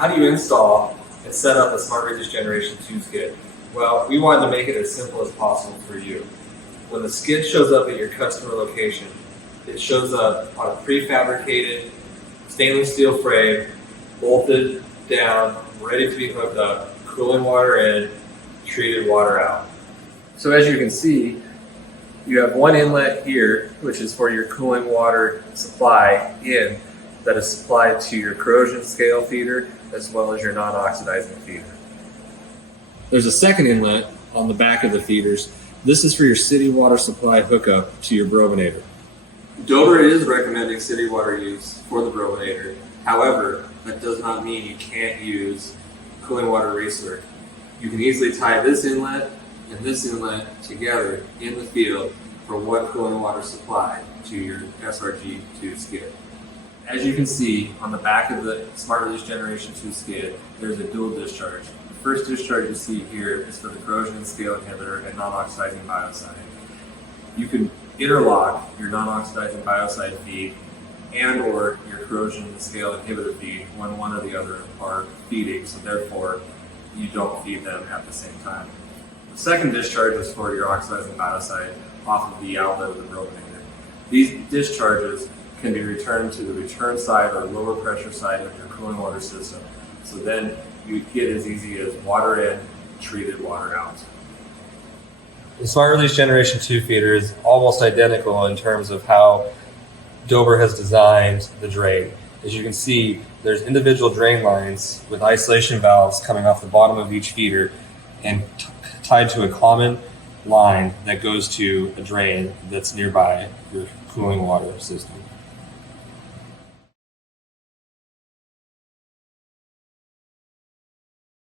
How do you install and set up a Smart Release Generation 2 skid? Well, we wanted to make it as simple as possible for you. When the skid shows up at your customer location, it shows up on a prefabricated stainless steel frame, bolted down, ready to be hooked up, cooling water in, treated water out. So as you can see, you have one inlet here, which is for your cooling water supply in, that is supplied to your corrosion scale feeder as well as your non-oxidizing feeder. There's a second inlet on the back of the feeders. This is for your city water supply hookup to your bromanator. Dover is recommending city water use for the bromanator. However, that does not mean you can't use cooling water racework. You can easily tie this inlet and this inlet together in the field for one cooling water supply to your SRG2 skid. As you can see on the back of the Smart Release Generation 2 skid, there's a dual discharge. The first discharge you see here is for the corrosion and scale inhibitor and non-oxidizing biocide. You can interlock your non-oxidizing biocide feed and or your corrosion and scale inhibitor feed when one or the other are feeding, so therefore you don't feed them at the same time. The second discharge is for your oxidizing biocide off of the outlet of the bromanator. These discharges can be returned to the return side or lower pressure side of your cooling water system. So then you get as easy as water in, treated water out. The Smart Release Generation 2 feeder is almost identical in terms of how Dover has designed the drain. As you can see, there's individual drain lines with isolation valves coming off the bottom of each feeder and tied to a common line that goes to a drain that's nearby your cooling water system.